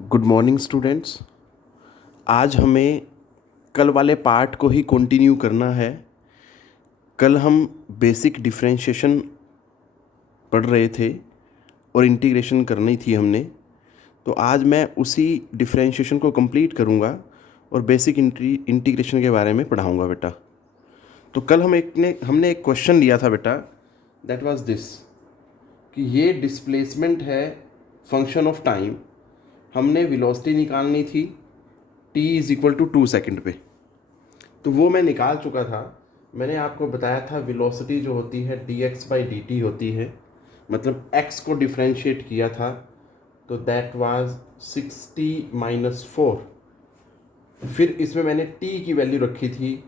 Good morning students. आज हमें कल वाले पार्ट को ही कंटिन्यू करना है। कल हम बेसिक डिफरेंशिएशन पढ़ रहे थे और इंटीग्रेशन करनी थी हमने। तो आज मैं उसी डिफरेंशिएशन को कंप्लीट करूँगा और बेसिक इंटीग्रेशन के बारे में पढ़ाऊँगा बेटा। तो कल हमने एक क्वेश्चन लिया था बेटा, दैट वाज दिस, कि ये डिस्प्लेसमेंट है फंक्शन ऑफ टाइम, हमने वेलोसिटी निकालनी थी t is equal to 2 second पे। तो वो मैं निकाल चुका था। मैंने आपको बताया था वेलोसिटी जो होती है dx/dt होती है, मतलब x को डिफ्रेंशिएट किया था तो दैट वाज 60 - 4। फिर इसमें मैंने t की वैल्यू रखी थी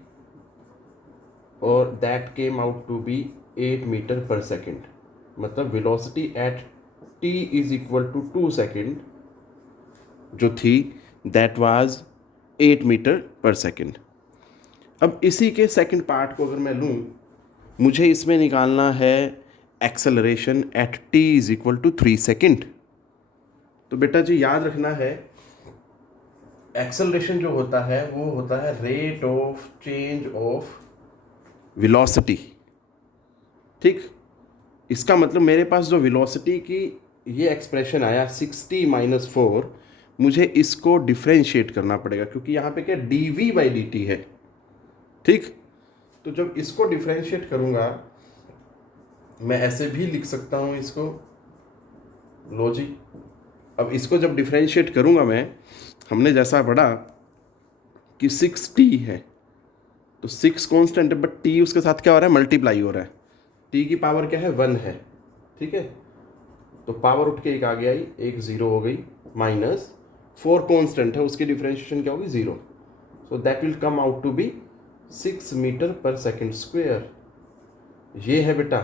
और that came out to be 8 metre per second. मतलब velocity at t is equal to 2 second जो थी that was 8 metre per second. अब इसी के सेकंड पार्ट को अगर मैं लूँ, मुझे इसमें निकालना है acceleration at t is equal to 3 second. तो बेटा जी याद रखना है, एक्सेलरेशन जो होता है वो होता है rate of change of velocity. ठीक, इसका मतलब मेरे पास जो वेलोसिटी की ये एक्सप्रेशन आया 60 - 4, मुझे इसको डिफ्रेंशिएट करना पड़ेगा क्योंकि यहाँ पे क्या dv/dt है। ठीक, तो जब इसको डिफ्रेंशिएट करूँगा मैं ऐसे भी लिख सकता हूँ इसको, लो जी। अब इसको जब डिफ्रेंशिएट करूँगा मैं, हमने जैसा पढ़ा कि 6t है तो 6 कांस्टेंट है, बट t उसके साथ क्या हो रहा है, मल्टीप्लाई हो रहा है। t की पावर क्या है, 1 है। ठीक है, तो पावर उठ के एक आगे आई, एक 0 हो गई, माइनस 4 कांस्टेंट है, उसकी डिफ्रेंशिएशन क्या होगी, 0। So that will come out to be 6 metre per second square. ये है बेटा।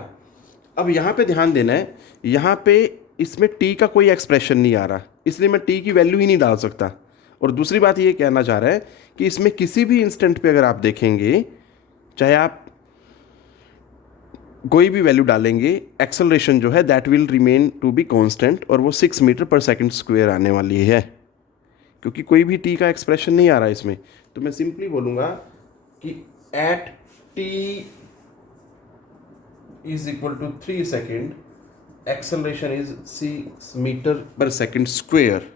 अब यहाँ पे ध्यान देना है, यहाँ पे इसमें t का कोई एक्सप्रेशन नहीं आ रहा, इसलिए मैं t की वैल्यू ही नहीं डाल सकता। और दूसरी बात ये कहना चाह रहा है कि इसमें किसी भी इंस्टेंट पे अगर आप देखेंगे, चाहे आप कोई भी वैल्यू डालेंगे, एक्सेलरेशन जो है that will remain to be constant और वो 6 मीटर पर सेकेंड स्क्वायर आने वाली है, क्योंकि कोई भी t का एक्सप्रेशन नहीं आ रहा इसमें। तो मैं सिंपली बोलूँगा कि at t is equal to 3 second acceleration is 6 metre per second square.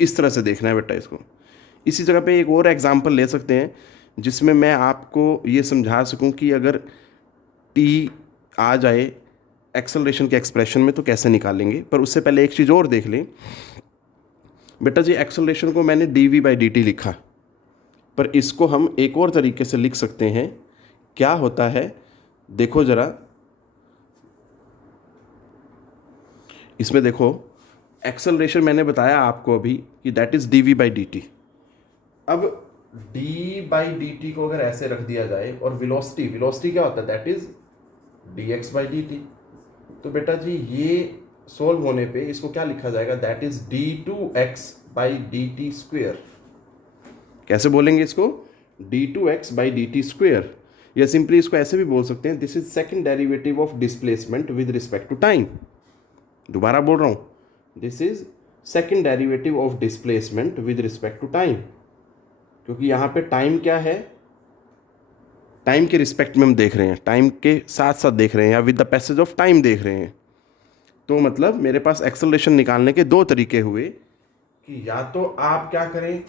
इस तरह से देखना है बेटा इसको। इसी जगह पे एक और एग्जांपल ले सकते हैं जिसमें मैं आपको ये समझा सकूं कि अगर t आ जाए एक्सेलरेशन के एक्सप्रेशन में तो कैसे निकालेंगे। पर उससे पहले एक चीज़ और देख लें बेटा जी, एक्सेलरेशन को मैंने dv/dt लिखा, पर इसको हम एक और तरीके से लिख सकते हैं। क्या होता है देखो ज़रा, इसमें देखो एक्सेलरेशन मैंने बताया आपको अभी कि दैट इज़ dv/dt। अब d/dt को अगर ऐसे रख दिया जाए और वेलोसिटी क्या होता है, दैट इज dx/dt। तो बेटा जी ये सोल्व होने पे इसको क्या लिखा जाएगा, दैट इज d2x/dt स्क्वेयर। कैसे बोलेंगे इसको, d2x/dt स्क्वेयर, या सिंपली इसको ऐसे भी बोल सकते हैं, this is second derivative of displacement with respect to time. दोबारा बोल रहा हूँ, this is second derivative of displacement with respect to time, क्योंकि यहाँ पे टाइम क्या है, टाइम के रिस्पेक्ट में हम देख रहे हैं, टाइम के साथ साथ देख रहे हैं, या with the passage of time देख रहे हैं। तो मतलब मेरे पास एक्सेलरेशन निकालने के दो तरीके हुए कि या तो आप क्या करें,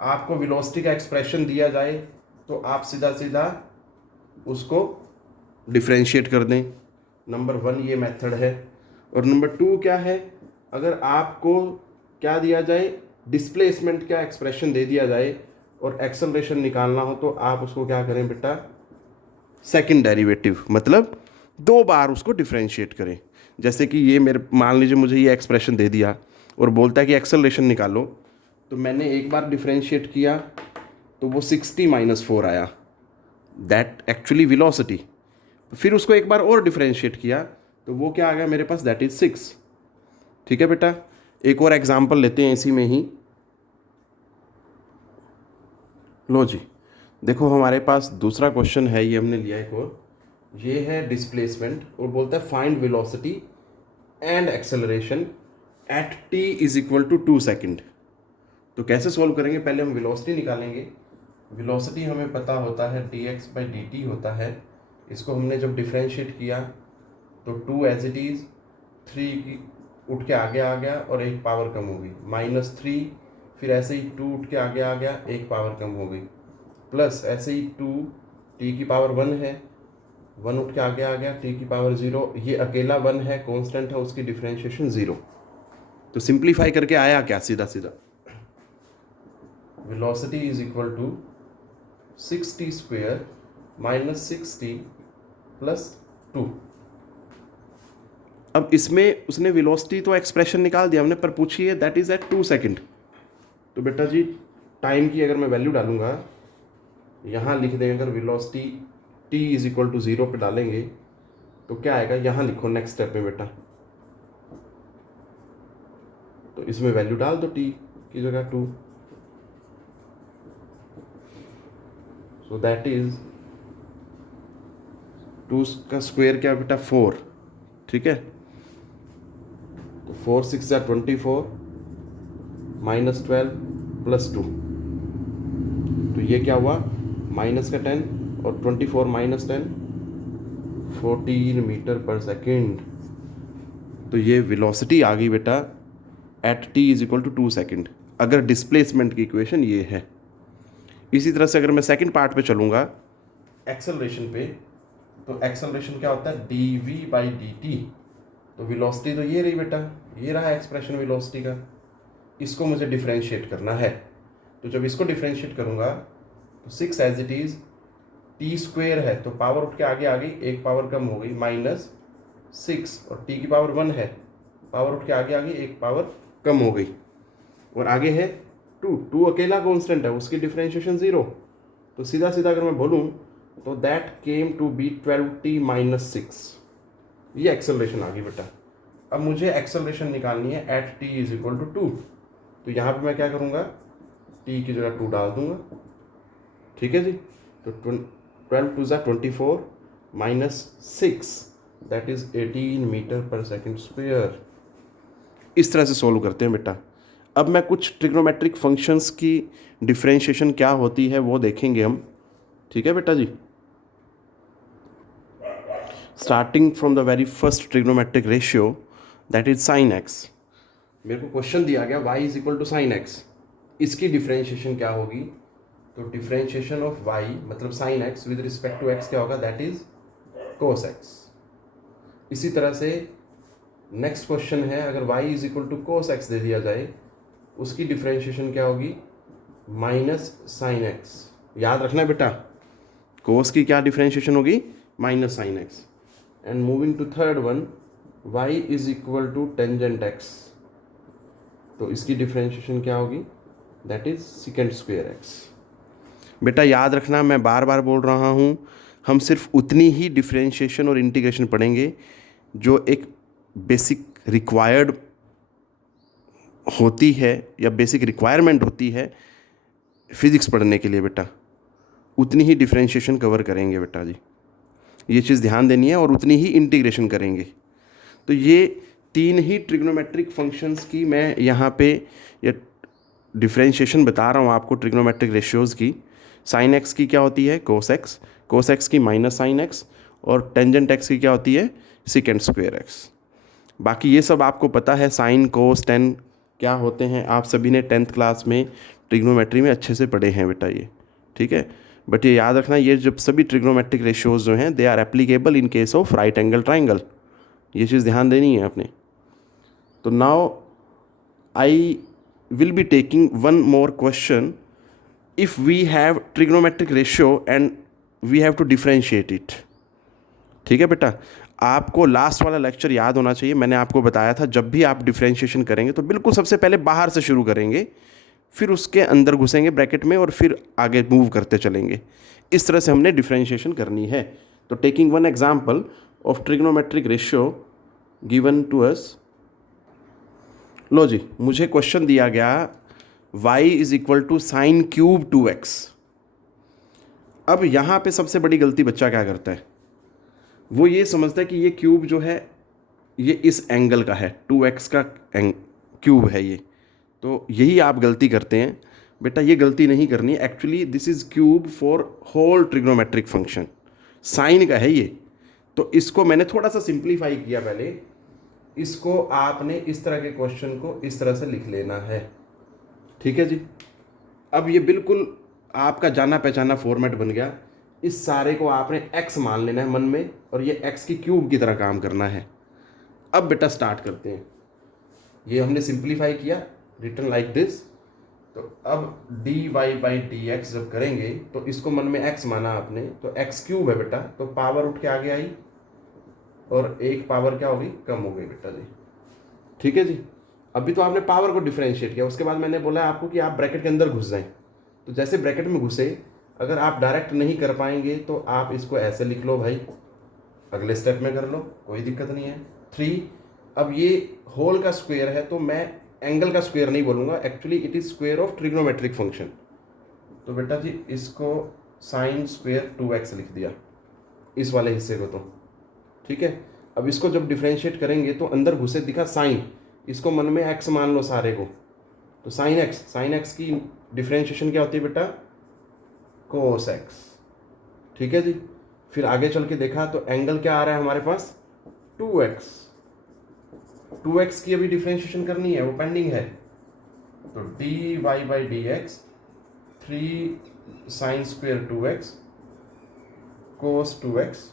आपको वेलोसिटी का एक्सप्रेशन दिया जाए तो आप सीधा सीधा उसको डिफ्रेंशिएट कर दें, नंबर 1 ये मेथड है। और नंबर 2 क्या है, अगर आपको क्या दिया जाए, डिस्प्लेसमेंट का एक्सप्रेशन दे दिया जाए और एक्सेलरेशन निकालना हो तो आप उसको क्या करें बेटा, सेकंड डेरिवेटिव, मतलब 2 बार उसको डिफ्रेंशिएट करें। जैसे कि ये मेरे, मान लीजिए मुझे ये एक्सप्रेशन दे दिया और बोलता है कि एक्सेलरेशन निकालो, तो मैंने एक बार डिफ्रेंशिएट किया तो वो 60 - 4 आया, दैट एक्चुअली वेलोसिटी। फिर उसको एक बार और डिफ्रेंशिएट किया तो वो क्या आ गया मेरे पास, दैट इज 6। ठीक है बेटा, एक और एग्जाम्पल लेते हैं इसी में ही। लो जी, देखो हमारे पास दूसरा क्वेश्चन है, ये हमने लिया एक और, ये है डिस्प्लेसमेंट और बोलता है find velocity and acceleration at t is equal to 2 second. तो कैसे सॉल्व करेंगे, पहले हम वेलोसिटी निकालेंगे। वेलोसिटी हमें पता होता है dx बाई dt होता है। इसको हमने जब डिफ्रेंशिएट किया तो 2 एज इट इज़, 3 की उठ के आगे आ गया और एक पावर कम हो गई, -3, फिर ऐसे ही 2 उठ के आगे आ गया, एक पावर कम हो गई, प्लस ऐसे ही 2 t की पावर 1 है, 1 उठ के आगे आ गया, t की पावर 0, ये अकेला 1 है, कांस्टेंट है, उसकी डिफरेंशिएशन 0। तो सिंप्लीफाई करके आया क्या, सीधा सीधा velocity is equal to 6t square minus 6t plus 2। अब इसमें उसने वेलोसिटी तो एक्सप्रेशन निकाल दिया हमने, पर पूछी है दैट इज एट 2 सेकेंड। तो बेटा जी टाइम की अगर मैं वैल्यू डालूंगा, यहाँ लिख देंगे, अगर velocity t is equal to 0 पे डालेंगे तो क्या आएगा, यहाँ लिखो नेक्स्ट स्टेप में बेटा। तो इसमें वैल्यू डाल दो t की जगह 2। सो दैट इज 2 का स्क्वायर क्या बेटा 4, ठीक है। तो 4 6 या 24 माइनस 12 प्लस 2, तो ये क्या हुआ माइनस का 10 और 24 माइनस 10 14 मीटर पर सेकेंड। तो ये वेलोसिटी आ गई बेटा at t is equal to 2 second, अगर डिस्प्लेसमेंट की इक्वेशन ये है। इसी तरह से अगर मैं सेकंड पार्ट पे चलूँगा एक्सेलरेशन पे, तो एक्सेलरेशन क्या होता है dv बाई dt। तो वेलोसिटी तो ये रही बेटा, ये रहा एक्सप्रेशन वेलोसिटी का, इसको मुझे डिफरेंशिएट करना है। तो जब इसको डिफरेंशिएट करूँगा तो 6 as it is, t square है तो पावर उठ के आगे आ गई, एक पावर कम हो गई, -6, और t की पावर 1 है, पावर उठ के आगे आ गई, एक पावर कम हो गई, और आगे है 2 अकेला कांस्टेंट है, उसकी डिफरेंशिएशन 0। तो सीधा सीधा अगर मैं बोलूँ तो that came to be 12t minus 6। ये एक्सेलरेशन आ गई बेटा। अब मुझे एक्सेलरेशन निकालनी है at t is equal to 2। तो यहाँ पे मैं क्या करूँगा, t की जगह 2 डाल दूंगा, ठीक है जी। तो 12 2 ज़ा 24 minus 6, that is 18 metre per second square. इस तरह से सोल्व करते हैं बेटा। अब मैं कुछ ट्रिग्नोमेट्रिक फंक्शंस की डिफरेंशिएशन क्या होती है वो देखेंगे हम, ठीक है बेटा जी। Starting from the very first trigonometric ratio that is sine x. मेरे को क्वेश्चन दिया गया y is equal to sine x, इसकी डिफरेंशिएशन क्या होगी। तो डिफरेंशिएशन ऑफ y मतलब sine x with respect to x क्या होगा, दैट इज कोस एक्स। इसी तरह से नेक्स्ट क्वेश्चन है, अगर y is equal to cos x दे दिया जाए, उसकी डिफरेंशिएशन क्या होगी, माइनस साइन एक्स। याद रखना बेटा, कोस की क्या डिफरेंशिएशन होगी, minus sine x. And moving to third one, y is equal to tangent x, तो इसकी डिफरेंशिएशन क्या होगी, that is second square x. बेटा याद रखना, मैं बार बार बोल रहा हूँ, हम सिर्फ उतनी ही डिफरेंशिएशन और इंटीग्रेशन पढ़ेंगे जो एक बेसिक रिक्वायर्ड होती है या बेसिक रिक्वायरमेंट होती है फिज़िक्स पढ़ने के लिए बेटा। उतनी ही डिफरेंशिएशन कवर करेंगे बेटा जी, ये चीज़ ध्यान देनी है, और उतनी ही इंटीग्रेशन करेंगे। तो ये 3 ही ट्रिग्नोमेट्रिक फंक्शंस की मैं यहाँ पे ये डिफरेंशिएशन बता रहा हूँ आपको ट्रिग्नोमेट्रिक रेशियोज़ की। साइन एक्स की क्या होती है, कोस एक्स, कोस एक्स की माइनस साइन एक्स, और टेंजेंट एक्स की क्या होती है, सेकेंड स्क्वायर एक्स। बाकी ये सब आपको पता है, साइन कोस टेन क्या होते हैं, आप सभी ने 10th क्लास में ट्रिग्नोमेट्री में अच्छे से पढ़े हैं बेटा ये, ठीक है। बट ये याद रखना, ये जब सभी ट्रिग्नोमेट्रिक रेशियोज़ जो हैं they are applicable in case of right angle triangle, ये चीज़ ध्यान देनी है आपने। तो now I will be taking one more question, if we have trigonometric ratio and we have to differentiate it, ठीक है बेटा। आपको लास्ट वाला लेक्चर याद होना चाहिए, मैंने आपको बताया था जब भी आप डिफरेंशिएशन करेंगे तो बिल्कुल सबसे पहले बाहर से शुरू करेंगे, फिर उसके अंदर घुसेंगे ब्रैकेट में, और फिर आगे मूव करते चलेंगे। इस तरह से हमने डिफरेंशिएशन करनी है। तो taking one example of trigonometric ratio given to us, लो जी, मुझे क्वेश्चन दिया गया y is equal to sine cube 2x। अब यहाँ पे सबसे बड़ी गलती बच्चा क्या करता है, वो ये समझता है कि ये क्यूब जो है ये इस एंगल का है, 2x का क्यूब है ये। तो यही आप गलती करते हैं बेटा, ये गलती नहीं करनी। Actually this is cube for whole trigonometric function, sine का है ये। तो इसको मैंने थोड़ा सा सिंप्लीफाई किया पहले। इसको आपने इस तरह के क्वेश्चन को इस तरह से लिख लेना है, ठीक है जी। अब ये बिल्कुल आपका जाना पहचाना फॉर्मेट बन गया। इस सारे को आपने x मान लेना है मन में, और ये x की क्यूब की तरह काम करना है। अब बेटा स्टार्ट करते हैं। ये हमने सिंप्लीफाई किया, रिटर्न लाइक दिस। तो अब dy बाई dx जब करेंगे तो इसको मन में x माना आपने, तो x क्यूब है बेटा, तो पावर उठ के आगे आई और एक पावर क्या होगी, कम हो गई बेटा जी, ठीक है जी। अभी तो आपने पावर को डिफरेंशिएट किया, उसके बाद मैंने बोला आपको कि आप ब्रैकेट के अंदर घुस जाएं। तो जैसे ब्रैकेट में घुसे, अगर आप डायरेक्ट नहीं कर पाएंगे तो आप इसको ऐसे लिख लो भाई, अगले स्टेप में कर लो, कोई दिक्कत नहीं है। 3, अब ये होल का स्क्वायर है तो मैं एंगल का स्क्वायर नहीं बोलूँगा, actually it is square of trigonometric function. तो बेटा जी इसको साइन स्क्वायर 2x लिख दिया, इस वाले हिस्से को। तो ठीक है, अब इसको जब डिफ्रेंशिएट करेंगे तो अंदर घुसे दिखा साइन, इसको मन में x मान लो सारे को। तो साइन एक्स की डिफ्रेंशिएशन क्या होती है बेटा, कोस x, ठीक है जी। फिर आगे चल के देखा तो एंगल क्या आ रहा है हमारे पास, 2x। 2x की अभी डिफ्रेंशिएशन करनी है, वो पेंडिंग है। तो dy by dx 3 sine square 2x cos 2x।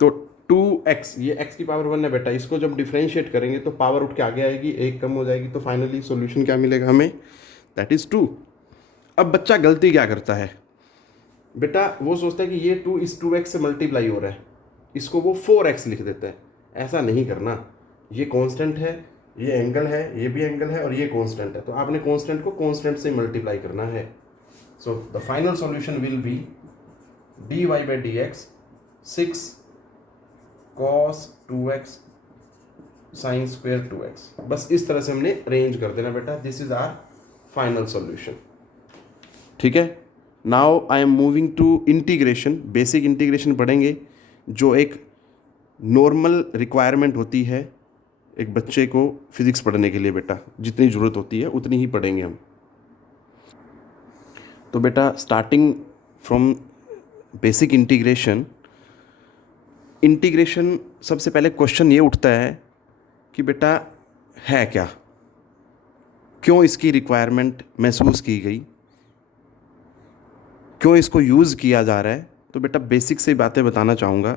तो 2x, ये x की पावर 1 है बेटा, इसको जब डिफ्रेंशिएट करेंगे तो पावर उठ के आगे आएगी, एक कम हो जाएगी, तो फाइनली सॉल्यूशन क्या मिलेगा हमें, दैट इज 2। अब बच्चा गलती क्या करता है बेटा, वो सोचता है कि ये 2 इस 2x से मल्टीप्लाई हो रहा है, इसको वो 4x लिख देता है। ऐसा नहीं करना, ये कांस्टेंट है, ये एंगल है, ये भी एंगल है, और ये कांस्टेंट है, तो आपने कांस्टेंट को कांस्टेंट से मल्टीप्लाई करना है। So the final solution will be dy by dx 6 cos 2x sine square 2x। बस इस तरह से हमने अरेंज कर देना बेटा, this is our final solution, ठीक है। Now I am moving to integration. Basic integration पढ़ेंगे, जो एक नॉर्मल रिक्वायरमेंट होती है एक बच्चे को फिजिक्स पढ़ने के लिए बेटा, जितनी ज़रूरत होती है उतनी ही पढ़ेंगे हम। तो बेटा starting from basic integration, integration सबसे पहले क्वेश्चन ये उठता है कि बेटा है क्या, क्यों इसकी रिक्वायरमेंट महसूस की गई, क्यों इसको यूज़ किया जा रहा है। तो बेटा बेसिक से बातें बताना चाहूँगा।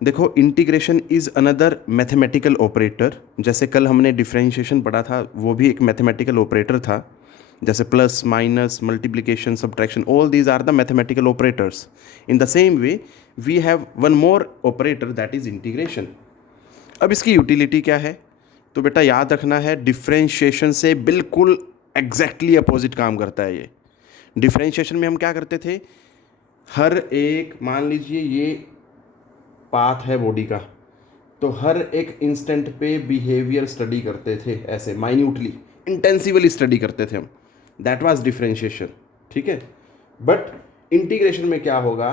देखो, integration is another mathematical operator. जैसे कल हमने डिफरेंशिएशन पढ़ा था, वो भी एक मैथमेटिकल ऑपरेटर था। जैसे plus, minus, multiplication, subtraction, all these are the mathematical operators. In the same way we have one more operator, that is integration. अब इसकी यूटिलिटी क्या है, तो बेटा याद रखना है, डिफरेंशिएशन से बिल्कुल एग्जैक्टली अपोजिट काम करता है ये। डिफरेंशिएशन में हम क्या करते थे, हर एक, मान लीजिए ये पाथ है बॉडी का, तो हर एक इंस्टेंट पे बिहेवियर स्टडी करते थे, ऐसे माइन्यूटली इंटेंसिवली स्टडी करते थे हम, दैट वाज डिफरेंशिएशन, ठीक है। बट इंटीग्रेशन में क्या होगा,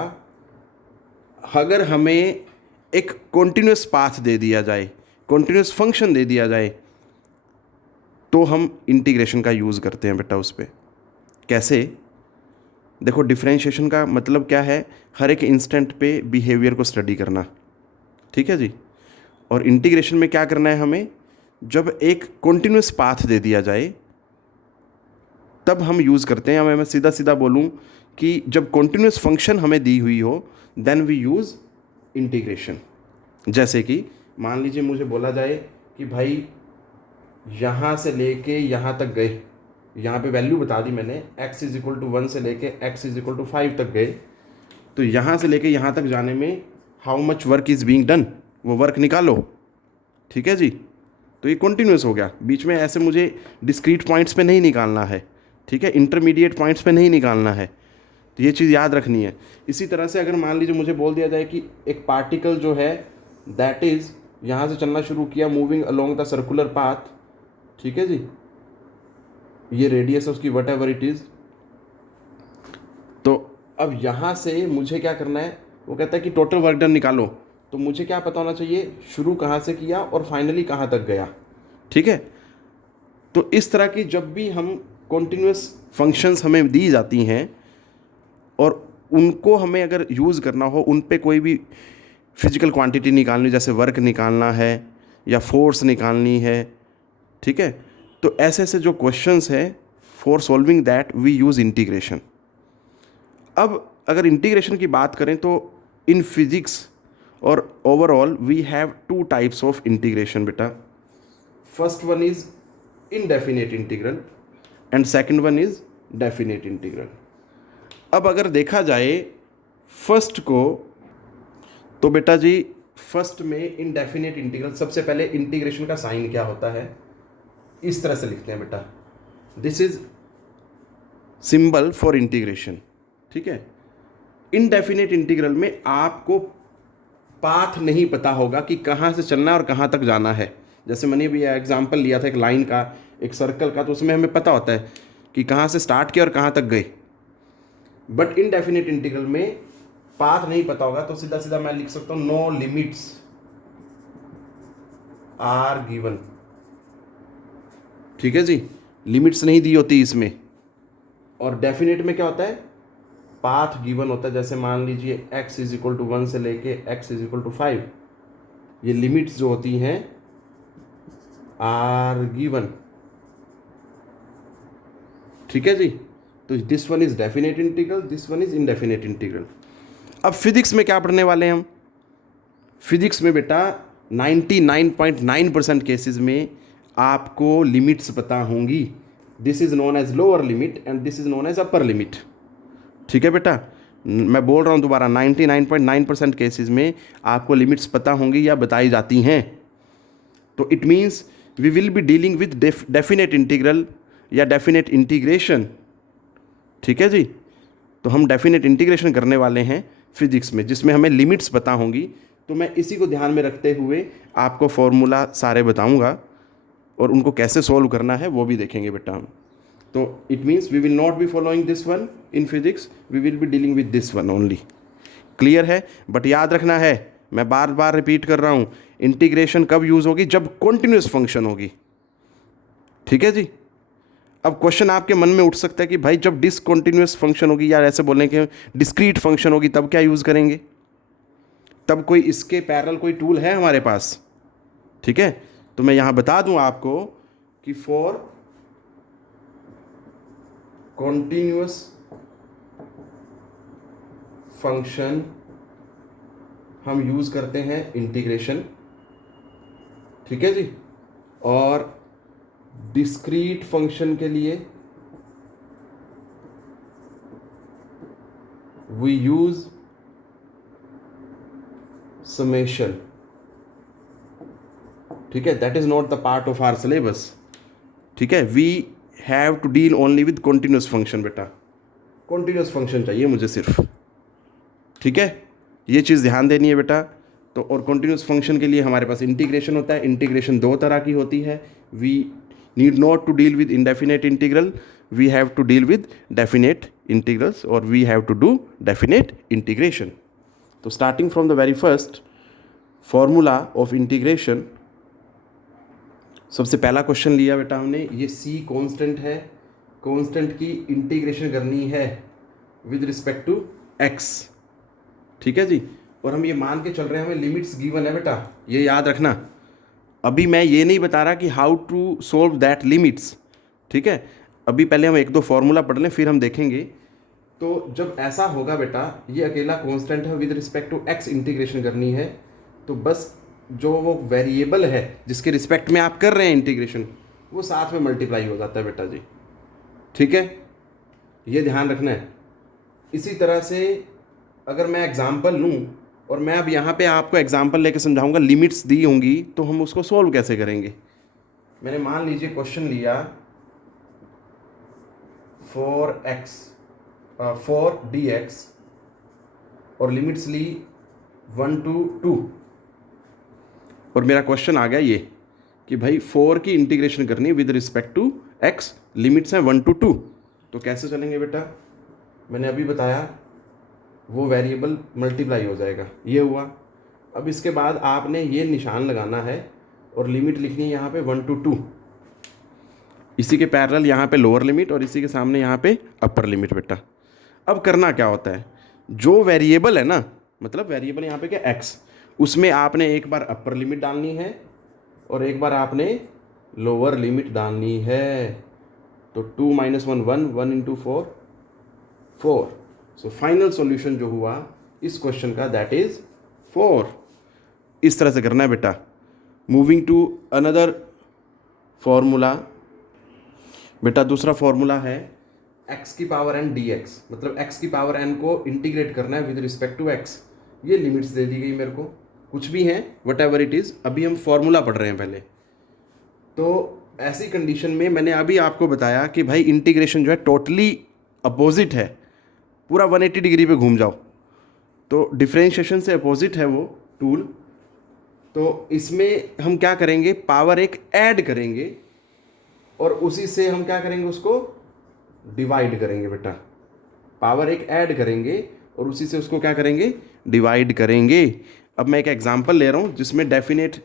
अगर हमें एक कॉन्टिन्यूस पाथ दे दिया जाए, कॉन्टिन्यूस फंक्शन दे दिया जाए, तो हम इंटीग्रेशन का यूज़ करते हैं बेटा उस पर। कैसे, देखो डिफरेंशिएशन का मतलब क्या है, हर एक इंस्टेंट पे बिहेवियर को स्टडी करना, ठीक है जी। और इंटीग्रेशन में क्या करना है हमें, जब एक कॉन्टिन्यूस पाथ दे दिया जाए तब हम यूज़ करते हैं। मैं सीधा सीधा बोलूँ कि जब कॉन्टिन्यूस फंक्शन हमें दी हुई हो, देन वी यूज़ इंटीग्रेशन। जैसे कि मान लीजिए मुझे बोला जाए कि भाई यहाँ से लेके यहाँ तक गए, यहाँ पे वैल्यू बता दी मैंने, x इज इक्वल टू 1 से लेके x इज इक्वल टू 5 तक गए, तो यहाँ से लेके यहाँ तक जाने में how much work is being done, वो वर्क निकालो, ठीक है जी। तो ये कॉन्टिन्यूस हो गया, बीच में ऐसे मुझे डिस्क्रीट पॉइंट्स पे नहीं निकालना है, ठीक है, इंटरमीडिएट पॉइंट्स पे नहीं निकालना है, तो ये चीज़ याद रखनी है। इसी तरह से अगर मान लीजिए मुझे बोल दिया जाए कि एक पार्टिकल जो है दैट इज़ यहाँ से चलना शुरू किया, moving along the circular path, ठीक है जी, ये रेडियस है उसकी, वट एवर इट इज़। तो अब यहाँ से मुझे क्या करना है, वो कहता है कि टोटल वर्क डन निकालो, तो मुझे क्या पता होना चाहिए, शुरू कहाँ से किया और फाइनली कहाँ तक गया। ठीक है, तो इस तरह की जब भी हम कॉन्टिन्यूस फंक्शंस हमें दी जाती हैं और उनको हमें अगर यूज़ करना हो, उन पे कोई भी फिजिकल क्वांटिटी निकालनी, जैसे वर्क निकालना है या फोर्स निकालनी है, ठीक है, तो ऐसे ऐसे जो क्वेश्चंस हैं, for solving that we use integration. अब अगर इंटीग्रेशन की बात करें तो इन फिजिक्स और overall we have two types of integration बेटा। First one is indefinite integral and second one is definite integral. अब अगर देखा जाए फर्स्ट को, तो बेटा जी फर्स्ट में इनडेफिनेट इंटीग्रल, सबसे पहले इंटीग्रेशन का साइन क्या होता है, इस तरह से लिखते हैं बेटा, this is symbol for integration. ठीक है, इनडेफिनेट इंटीग्रल में आपको पाथ नहीं पता होगा कि कहाँ से चलना है और कहाँ तक जाना है। जैसे मैंने भी एग्जांपल लिया था एक लाइन का, एक सर्कल का, तो उसमें हमें पता होता है कि कहाँ से स्टार्ट किया और कहाँ तक गए। बट इनडेफिनेट इंटीग्रल में पाथ नहीं पता होगा, तो सीधा सीधा मैं लिख सकता हूँ नो लिमिट्स आर गिवन। ठीक है जी, लिमिट्स नहीं दी होती इसमें। और डेफिनेट में क्या होता है, पाथ गिवन होता है। जैसे मान लीजिए x इज इक्वल टू 1 से लेके x इज इक्वल टू 5, ये लिमिट्स जो होती हैं आर गिवन। ठीक है जी, तो this one is definite integral, this one is indefinite integral. अब फिजिक्स में क्या पढ़ने वाले हैं हम, फिजिक्स में बेटा 99.9% केसेस में आपको लिमिट्स पता होंगी। This is known as lower limit and this is known as upper limit. ठीक है बेटा, मैं बोल रहा हूँ दोबारा, 99.9% केसेस में आपको लिमिट्स पता होंगी या बताई जाती हैं। तो it means we will be dealing with definite integral या डेफिनेट इंटीग्रेशन। ठीक है जी, तो हम डेफिनेट इंटीग्रेशन करने वाले हैं फिजिक्स में, जिसमें हमें लिमिट्स पता होंगी। तो मैं इसी को ध्यान में रखते हुए आपको फॉर्मूला सारे बताऊंगा और उनको कैसे सॉल्व करना है वो भी देखेंगे बेटा हम। तो it means we will not be following this one in physics, we will be dealing with this one only. Clear है? बट याद रखना है, मैं बार बार रिपीट कर रहा हूँ, इंटीग्रेशन कब यूज़ होगी, जब कॉन्टिन्यूस फंक्शन होगी। ठीक है जी। अब क्वेश्चन आपके मन में उठ सकता है कि भाई जब डिसकंटिन्यूअस फंक्शन होगी, या ऐसे बोलने के डिस्क्रीट फंक्शन होगी, तब क्या यूज़ करेंगे, तब कोई इसके पैरेलल कोई टूल है हमारे पास? ठीक है, तो मैं यहाँ बता दूँ आपको कि फॉर कॉन्टिन्यूअस फंक्शन हम यूज़ करते हैं इंटीग्रेशन। ठीक है जी, और डिस्क्रीट फंक्शन के लिए वी यूज समेशन। ठीक है, that is not the part of our syllabus. ठीक है, we have to deal only with continuous function बेटा, कॉन्टिन्यूस फंक्शन चाहिए मुझे सिर्फ। ठीक है, ये चीज़ ध्यान देनी है बेटा। तो और कॉन्टिन्यूस फंक्शन के लिए हमारे पास इंटीग्रेशन होता है। इंटीग्रेशन दो तरह की होती है, we need not to deal with indefinite integral, we have to deal with definite integrals, or we have to do definite integration. तो starting from the very first formula of integration, सबसे पहला question लिया बेटा हमने, ये c constant है, constant की integration करनी है विद रिस्पेक्ट टू x। ठीक है जी, और हम ये मान के चल रहे हैं हमें लिमिट्स गिवन है बेटा, ये याद रखना। अभी मैं ये नहीं बता रहा कि how to solve that limits. ठीक है, अभी पहले हम एक दो फॉर्मूला पढ़ लें, फिर हम देखेंगे। तो जब ऐसा होगा बेटा, ये अकेला कांस्टेंट है, with respect to x integration करनी है, तो बस जो वो वेरिएबल है जिसके रिस्पेक्ट में आप कर रहे हैं इंटीग्रेशन, वो साथ में मल्टीप्लाई हो जाता है बेटा जी। ठीक है, ये ध्यान रखना है। इसी तरह से अगर मैं एग्जाम्पल लूँ, और मैं अब यहाँ पे आपको एग्जाम्पल लेके समझाऊंगा, लिमिट्स दी होंगी तो हम उसको सॉल्व कैसे करेंगे। मैंने मान लीजिए क्वेश्चन लिया फॉर dx और लिमिट्स ली 1 to 2, और मेरा क्वेश्चन आ गया ये कि भाई 4 की इंटीग्रेशन करनी with respect to x, limits हैं 1 to 2। तो कैसे चलेंगे बेटा, मैंने अभी बताया, वो वेरिएबल मल्टीप्लाई हो जाएगा, ये हुआ। अब इसके बाद आपने ये निशान लगाना है और लिमिट लिखनी है यहाँ पे 1 to 2, इसी के पैरेलल यहाँ पे लोअर लिमिट और इसी के सामने यहाँ पे अपर लिमिट बेटा। अब करना क्या होता है, जो वेरिएबल है ना, मतलब वेरिएबल यहाँ पे क्या एक्स, उसमें आपने एक बार अपर लिमिट डालनी है और एक बार आपने लोअर लिमिट डालनी है। तो 2 - 1 1, 1 × 4 4। सो फाइनल सॉल्यूशन जो हुआ इस क्वेश्चन का दैट इज 4। इस तरह से करना है बेटा। मूविंग टू अनदर फॉर्मूला बेटा, दूसरा फॉर्मूला है x की पावर n dx, मतलब x की पावर n को इंटीग्रेट करना है विद रिस्पेक्ट टू x। ये लिमिट्स दे दी गई मेरे को, कुछ भी हैं वट एवर इट इज़, अभी हम फॉर्मूला पढ़ रहे हैं पहले। तो ऐसी कंडीशन में मैंने अभी आपको बताया कि भाई इंटीग्रेशन जो है टोटली अपोजिट है, पूरा 180 डिग्री पे घूम जाओ। तो डिफरेंशिएशन से अपोजिट है वो टूल। तो इसमें हम क्या करेंगे, पावर एक ऐड करेंगे और उसी से हम क्या करेंगे, उसको डिवाइड करेंगे बेटा। पावर एक ऐड करेंगे और उसी से उसको क्या करेंगे, डिवाइड करेंगे। अब मैं एक एग्जांपल ले रहा हूँ जिसमें डेफिनेट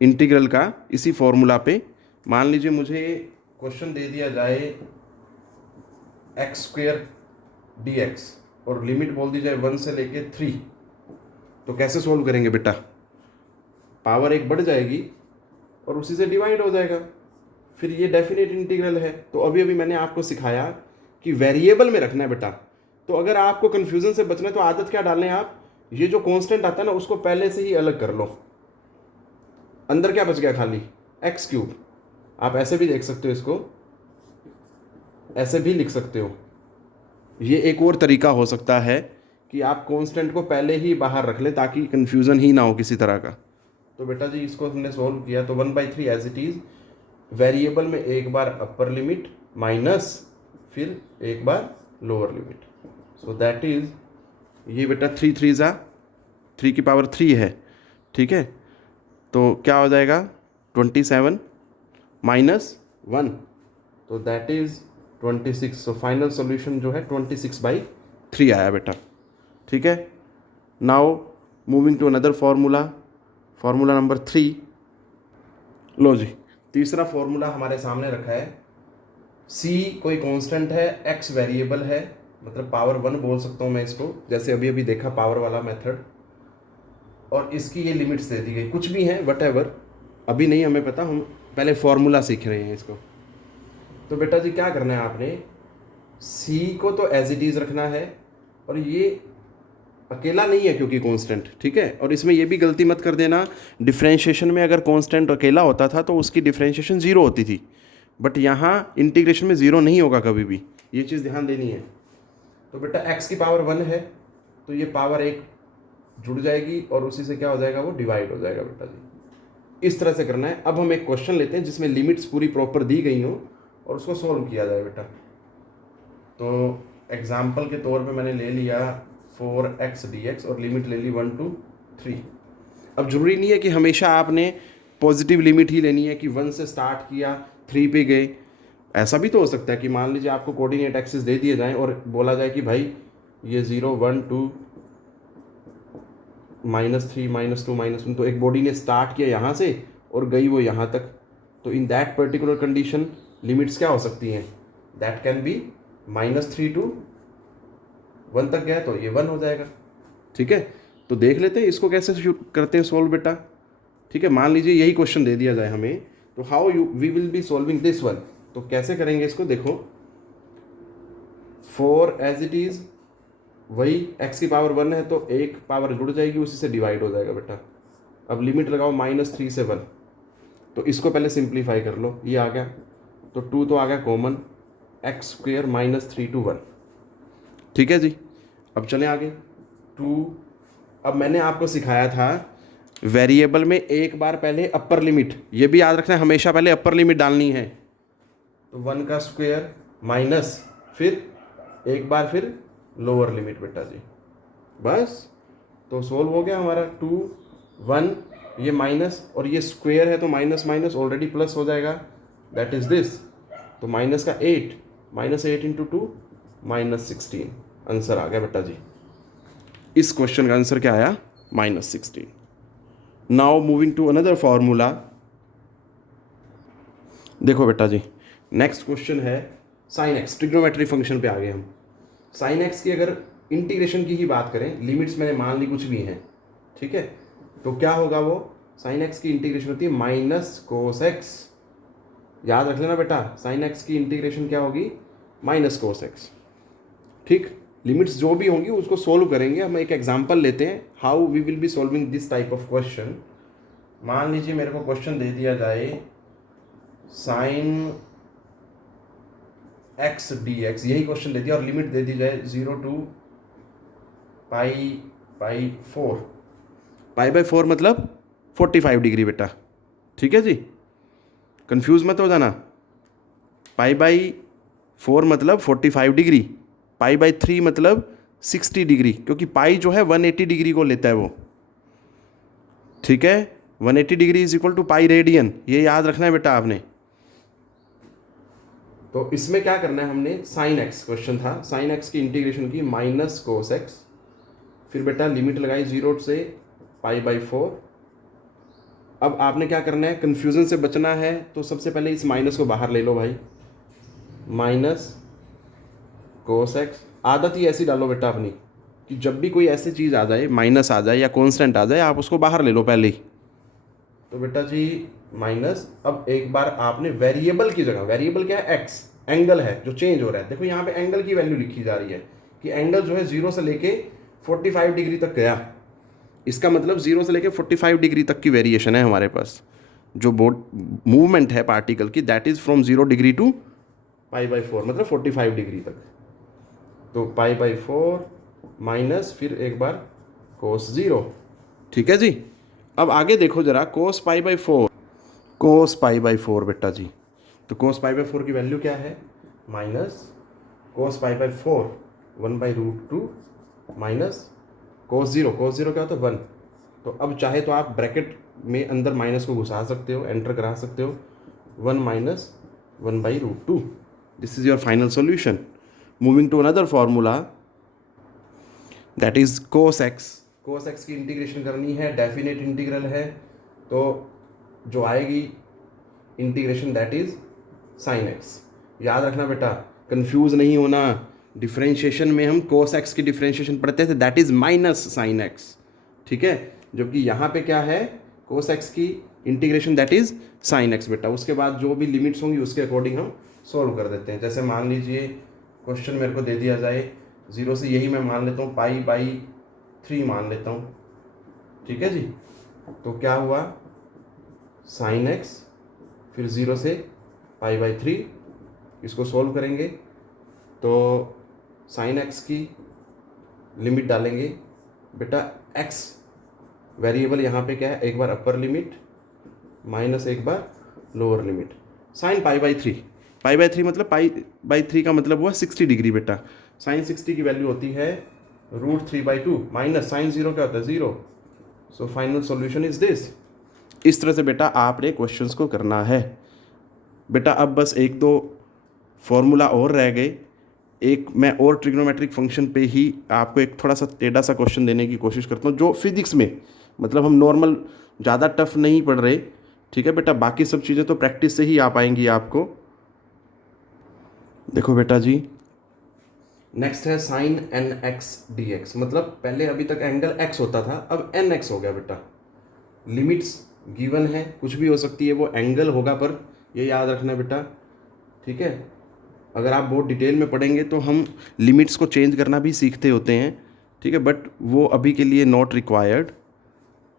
इंटीग्रल का इसी फॉर्मूला पे, मान लीजिए मुझे क्वेश्चन दे दिया जाए x² dx और लिमिट बोल दी जाए 1 से लेके 3, तो कैसे सोल्व करेंगे बेटा, पावर एक बढ़ जाएगी और उसी से डिवाइड हो जाएगा, फिर ये डेफिनेट इंटीग्रल है। तो अभी अभी मैंने आपको सिखाया कि वेरिएबल में रखना है बेटा। तो अगर आपको कन्फ्यूजन से बचना है तो आदत क्या डालें आप, ये जो कांस्टेंट आता है ना उसको पहले से ही अलग कर लो। अंदर क्या बच गया, खाली x³। आप ऐसे भी देख सकते हो, इसको ऐसे भी लिख सकते हो। ये एक और तरीका हो सकता है कि आप कांस्टेंट को पहले ही बाहर रख लें ताकि कन्फ्यूज़न ही ना हो किसी तरह का। तो बेटा जी इसको हमने सॉल्व किया, तो 1/3 एज इट इज़, वेरिएबल में एक बार अपर लिमिट माइनस फिर एक बार lower limit. So that is, ये बेटा 3 3 3 की पावर 3 है, ठीक है। तो क्या हो जाएगा 27 - 1, तो that is 26। So final solution जो है 26/3 आया बेटा, ठीक है। Now moving to another formula, formula number 3। लो जी, तीसरा फॉर्मूला हमारे सामने रखा है। c कोई कांस्टेंट है, x वेरिएबल है, मतलब पावर 1 बोल सकता हूँ मैं इसको, जैसे अभी अभी देखा पावर वाला मेथड। और इसकी ये लिमिट्स दे दी गई, कुछ भी हैं वट एवर, अभी नहीं हमें पता, हम पहले फॉर्मूला सीख रहे हैं इसको। तो बेटा जी क्या करना है आपने, c को तो एज इट इज़ रखना है, और ये अकेला नहीं है क्योंकि कांस्टेंट, ठीक है। और इसमें ये भी गलती मत कर देना, डिफरेंशिएशन में अगर कांस्टेंट अकेला होता था तो उसकी डिफरेंशिएशन 0 होती थी, बट यहाँ इंटीग्रेशन में 0 नहीं होगा कभी भी, ये चीज़ ध्यान देनी है। तो बेटा x की पावर 1 है तो ये पावर 1 जुड़ जाएगी और उसी से क्या हो जाएगा, वो डिवाइड हो जाएगा बेटा जी। इस तरह से करना है। अब हम एक क्वेश्चन लेते हैं जिसमें लिमिट्स पूरी प्रॉपर दी गई हों और उसको सॉल्व किया जाए बेटा। तो एग्जाम्पल के तौर पे मैंने ले लिया 4x dx और लिमिट ले ली 1 to 3। अब जरूरी नहीं है कि हमेशा आपने पॉजिटिव लिमिट ही लेनी है कि 1 से स्टार्ट किया 3 पे गए। ऐसा भी तो हो सकता है कि मान लीजिए आपको कोऑर्डिनेट एक्सिस दे दिए जाएं और बोला जाए कि भाई ये 0 1 2 -3 -2 -1, तो एक बॉडी ने स्टार्ट किया यहाँ से और गई वो यहाँ तक। तो in that particular condition limits क्या हो सकती हैं, दैट कैन बी -3 to 1 तक गया तो ये 1 हो जाएगा, ठीक है। तो देख लेते हैं इसको कैसे करते हैं सॉल्व बेटा, ठीक है। मान लीजिए यही क्वेश्चन दे दिया जाए हमें, तो how we will be solving this one. तो कैसे करेंगे इसको, देखो 4 एज इट इज़, वही x की पावर 1 है तो एक पावर जुड़ जाएगी, उसी से डिवाइड हो जाएगा बेटा। अब लिमिट लगाओ -3 से 1, तो इसको पहले सिंप्लीफाई कर लो, ये आ गया। तो 2 तो आ गया कॉमन, x² -3 to 1, ठीक है जी। अब चलें आगे 2। अब मैंने आपको सिखाया था वेरिएबल में एक बार पहले अपर लिमिट, ये भी याद रखना है हमेशा पहले अपर लिमिट डालनी है। तो 1 का स्क्वायर माइनस फिर एक बार फिर लोअर लिमिट बेटा जी, बस तो सोल्व हो गया हमारा। 2 1, ये माइनस और ये स्क्वायर है तो माइनस माइनस ऑलरेडी प्लस हो जाएगा, दैट इज दिस। तो माइनस का 8, -8 × 2 -16, आंसर आ गया बेटा जी। इस क्वेश्चन का आंसर क्या आया, -16। Now moving to another formula. देखो बेटा जी, नेक्स्ट क्वेश्चन है साइन एक्स, ट्रिग्नोमेट्री फंक्शन पे आ गए हम। साइन एक्स की अगर इंटीग्रेशन की ही बात करें, लिमिट्स मैंने मान ली कुछ भी हैं, ठीक है, तो क्या होगा वो साइन एक्स की इंटीग्रेशन होती है माइनस कोस एक्स। याद रख लेना बेटा, साइन एक्स की इंटीग्रेशन क्या होगी, माइनस कोस एक्स। ठीक, लिमिट्स जो भी होंगी उसको सोल्व करेंगे। हम एक एग्जांपल लेते हैं how we will be solving this type of question. मान लीजिए मेरे को क्वेश्चन दे दिया जाए साइन एक्स डी एक्स, यही क्वेश्चन दे दिया और लिमिट दे दी जाए 0 to pi by 4। Pi by 4 मतलब 45 डिग्री बेटा, ठीक है जी, कंफ्यूज मत हो जाना। पाई बाई 4 मतलब 45 डिग्री, पाई बाई 3 मतलब 60 डिग्री, क्योंकि पाई जो है 180 डिग्री को लेता है वो, ठीक है। 180 degree is equal to pi radian, ये याद रखना है बेटा आपने। तो इसमें क्या करना है, हमने साइन एक्स क्वेश्चन था, साइन एक्स की इंटीग्रेशन की माइनस कोस एक्स, फिर बेटा लिमिट लगाई 0 से पाई बाई 4। अब आपने क्या करना है, कन्फ्यूज़न से बचना है तो सबसे पहले इस माइनस को बाहर ले लो भाई, माइनस कोस एक्स। आदत ही ऐसी डालो बेटा अपनी कि जब भी कोई ऐसी चीज़ आ जाए, माइनस आ जाए या कॉन्स्टेंट आ जाए, आप उसको बाहर ले लो पहले ही। तो बेटा जी माइनस, अब एक बार आपने वेरिएबल की जगह, वेरिएबल क्या है, एक्स, एंगल है जो चेंज हो रहा है। देखो यहाँ पे एंगल की वैल्यू लिखी जा रही है कि एंगल जो है 0 से लेके 45 डिग्री तक गया, इसका मतलब 0 से लेके 45 डिग्री तक की वेरिएशन है हमारे पास। जो बोर्ड मूवमेंट है पार्टिकल की, that is from 0 degree to pi by 4, मतलब 45 डिग्री तक। तो पाई बाई 4 माइनस फिर एक बार कोस 0, ठीक है जी। अब आगे देखो जरा, कोस पाई बाई 4, कोस पाई बाई 4 बेटा जी, तो कोस पाई बाई 4 की वैल्यू क्या है, minus cos pi by 4 1/√2 minus cos 0, कोस 0 क्या होता है 1। तो अब चाहे तो आप ब्रैकेट में अंदर माइनस को घुसा सकते हो, एंटर करा सकते हो, 1 minus 1/√2। This is your final solution. Moving to another formula, that is cos x. Cos x की इंटीग्रेशन करनी है, डेफिनेट इंटीग्रल है, तो जो आएगी integration that is sine x. याद रखना बेटा, कंफ्यूज नहीं होना, डिफ्रेंशिएशन में हम कोस एक्स की डिफ्रेंशिएशन पढ़ते थे, that is minus sine x, ठीक है। जबकि यहाँ पे क्या है, कोस एक्स की integration that is sine x बेटा। उसके बाद जो भी लिमिट्स होंगी उसके अकॉर्डिंग हम सोल्व कर देते हैं। जैसे मान लीजिए क्वेश्चन मेरे को दे दिया जाए 0 से, यही मैं मान लेता हूँ पाई बाई 3 मान लेता हूँ, ठीक है जी। तो क्या हुआ, साइन एक्स फिर 0 से पाई बाई 3, इसको सोल्व करेंगे तो साइन एक्स की लिमिट डालेंगे बेटा, एक्स वेरिएबल यहाँ पे क्या है, एक बार अपर लिमिट माइनस एक बार lower limit, sine pi by 3। Pi by 3 मतलब पाई बाई 3 का मतलब हुआ 60 डिग्री बेटा। साइन 60 की वैल्यू होती है √3/2 माइनस साइन 0 क्या होता है 0। सो फाइनल सॉल्यूशन इज दिस। इस तरह से बेटा आपने क्वेश्चंस को करना है बेटा। अब बस एक दो फॉर्मूला और रह गए, एक मैं और ट्रिग्नोमेट्रिक फंक्शन पे ही आपको एक थोड़ा सा टेढ़ा सा क्वेश्चन देने की कोशिश करता हूँ, जो फिजिक्स में मतलब हम नॉर्मल ज़्यादा टफ नहीं पढ़ रहे, ठीक है बेटा। बाकी सब चीज़ें तो प्रैक्टिस से ही आ पाएंगी आपको। देखो बेटा जी, नेक्स्ट है साइन nx/dx, मतलब पहले अभी तक एंगल x होता था, अब nx हो गया बेटा। लिमिट्स गिवन है, कुछ भी हो सकती है, वो एंगल होगा, पर ये याद रखना बेटा, ठीक है। अगर आप बहुत डिटेल में पढ़ेंगे तो हम लिमिट्स को चेंज करना भी सीखते होते हैं, ठीक है, बट वो अभी के लिए नॉट रिक्वायर्ड।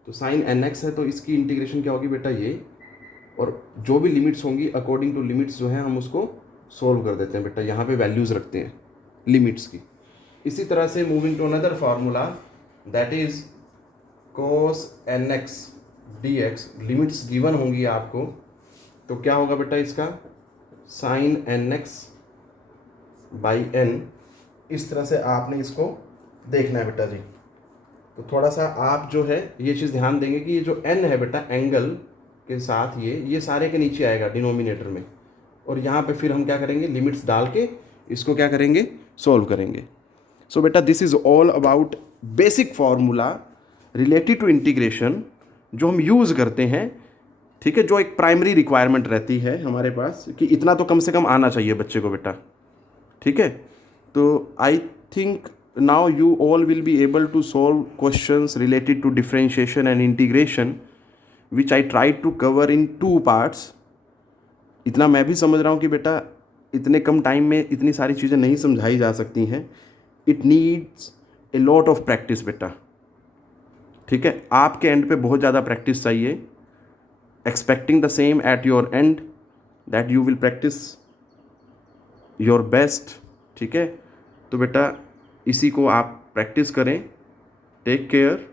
तो साइन nx है तो इसकी इंटीग्रेशन क्या होगी बेटा ये, और जो भी लिमिट्स होंगी अकॉर्डिंग टू लिमिट्स जो है हम उसको सोल्व कर देते हैं बेटा, यहाँ पे वैल्यूज़ रखते हैं लिमिट्स की। इसी तरह से moving to another formula that is cos nx/dx, limits given होंगी आपको, तो क्या होगा बेटा इसका, साइन nx/n। इस तरह से आपने इसको देखना है बेटा जी। तो थोड़ा सा आप जो है ये चीज़ ध्यान देंगे कि ये जो n है बेटा एंगल के साथ, ये सारे के नीचे आएगा डिनोमिनेटर में, और यहाँ पे फिर हम क्या करेंगे, लिमिट्स डाल के इसको क्या करेंगे, सोल्व करेंगे। सो बेटा this is all about basic formula related to integration जो हम यूज़ करते हैं, ठीक है, जो एक प्राइमरी रिक्वायरमेंट रहती है हमारे पास कि इतना तो कम से कम आना चाहिए बच्चे को बेटा, ठीक है। तो I think now you all will be able to solve questions related to differentiation and integration which I try to cover in 2 parts. इतना मैं भी समझ रहा हूँ कि बेटा इतने कम टाइम में इतनी सारी चीज़ें नहीं समझाई जा सकती हैं। It needs a lot of practice बेटा, ठीक है। आपके एंड पे बहुत ज़्यादा प्रैक्टिस चाहिए। Expecting the same at your end, that you will practice your best, ठीक है। तो बेटा इसी को आप प्रैक्टिस करें। Take care.